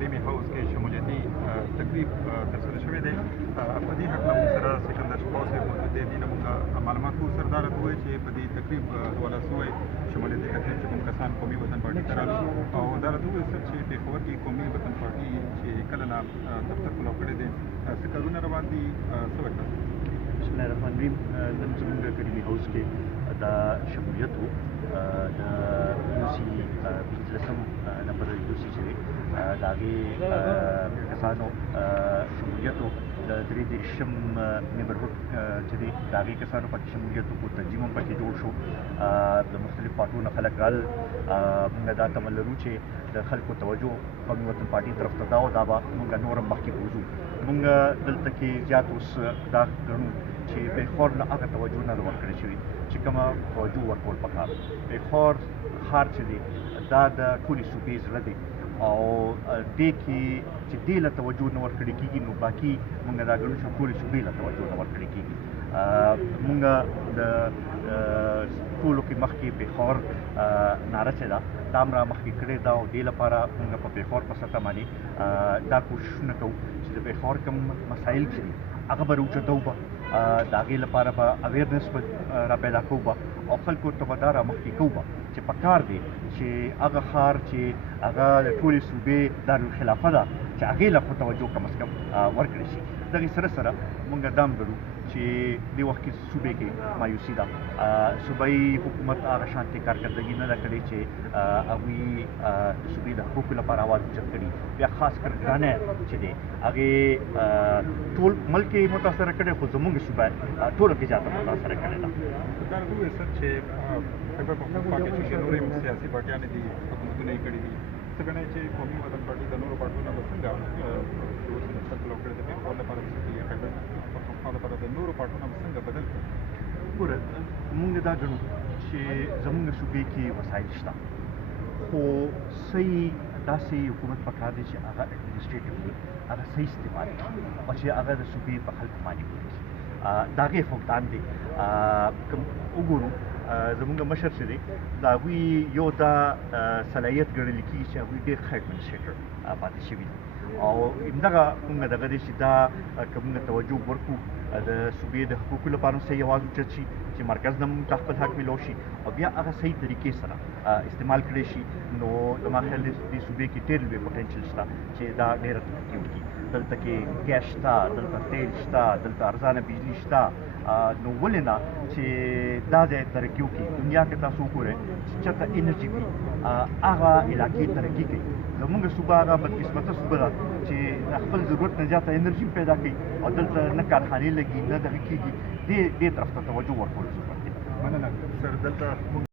کریمي هاوس کې شمولیتي تقریب ترسره شوی دی. په دې هکله موږ سره سکندر شفاو صاحب موجود دی. دې نه موږ معلومات کوو. سردار راته وویل چې په دې تقریب حواله شوی شمولیتي تقریب چې کوم کسان قومي وطن پارټي ته رالي او دا راته وویل سر چې پېښور کې قومي وطن پارټي چې کله نه دفتر خلاص کړی دی څه کارونه روان دي څه وکړه. بسم الله الرحمن الرحیم. نن زموږ کریمي هاوس کې دا شمولیت و د یوسي 15 نمبر یوسي چې دی د هغې کسانو شمولیت و د 33 نیبرهوډ چې دی د هغې کسانو پکې شمولیت وکړو. تنظیم هم پکې جوړ شو. د مختلف پارټو نه خلک رال. موږ دا تمه لرو چې د خلکو توجه قومي وطن پارټي طرف ته دا او دا به موږ نور هم مخکې بوځو. موږ دلته کې زیات اوس دا ګڼو چې پېښور نه هغه توجه نه ده ورکړې شوې چې کومه توجه ورکول پکار. پېښور ښار چې دی دا د ټولې صوبې زړه دی او دې کې چې دې له توجه نه ورکړې کېږي نو باقي موږ دا ګڼو چې ټولې صوبې له توجه نه ورکړې کېږي. موږ د ټولو کې مخکې پېښور ناره چې ده دا هم را مخکې کړې ده او دې لپاره موږ په پېښور په سطح باندې دا کوششونه کوو چې د پېښور کوم مسایل چې دي هغه به راوچتوو به د هغې لپاره به اویرنس به را پیدا کوو به او خلکو ته به دا را مخکې کوو به چې پکار دی چې هغه ښار چې هغه د ټولې صوبې دارالخلافه ده چې هغې له خو توجه کم از کم ورکړی شي. دغې سره سره موږ دا هم ګڼو چې دې وخت کې صوبې کې مایوسي ده. صوبایي حکومت هغه شانتې کارکردګي نه ده کړې چې هغوی د صوبې د حقوقو لپاره اواز اوچت کړي. بیا خاص کر ګرانۍ چې دی هغې ټول ملک یې متاثره کړی خو زموږ صوبه ټولو کې زیاته متاثره کړې ده. دا وویل سر چې خیبر پښتونخوا کې چې نورې سیاسي پارټیانې دي حکومتونه یې کړي دي څه ګڼئ چې قومي وطن پارټي د نورو پارټیو نه به څنګه اوس دفتر خلاص کړی د پېښور لپاره څه کوي خیبر پښتونخوا لپاره د نورو پارټیو نه به څنګه بدل کړي. ګوره موږ دا ګڼو چې زموږ صوبې کې وسایل شته خو صحیح داسې حکومت پکار دی چې هغه اډمنسټریټیولی هغه صحیح استعمال کړي او چې هغه د صوبې په خلکو باندې وکړي. د هغې فقدان دی. کوم وګورو زموږ مشر چې دی د هغوی یو دا صلاحیت ګڼل کېږي چې هغوی ډېر ښه اډمنسټریټر پاتې شوي دي او همدغه موږ دغه دی چې دا که موږ توجه ورکړو د صوبې د حقوقو لپاره هم صحیح اواز اوچت شي چې مرکز نه موږ ته خپل حق میلاو شي او بیا هغه صحیح طریقې سره استعمال کړی شي نو زما خیال دی دې صوبې کې ډېر لوی پوټنشل شته چې دا ډېره ترقي وکړي. دلته کې ګیس شته، دلته تیل شته، دلته ارزانه بجلي شته. نو ولې نه چې دا ځای ترقي وکړي. دنیا کې تاسو وګورئ چې چېرته انرژي وي هغه علاقې ترقي کوي. زموږ صوبه هغه بدقسمته صوبه ده چې خپل ضرورت نه زیاته انرژي پیدا کوي او دلته نه کارخانې لګي نه دغه کېږي. دې طرف ته توجه ورکول ضرورت دی. مننه سر. دلته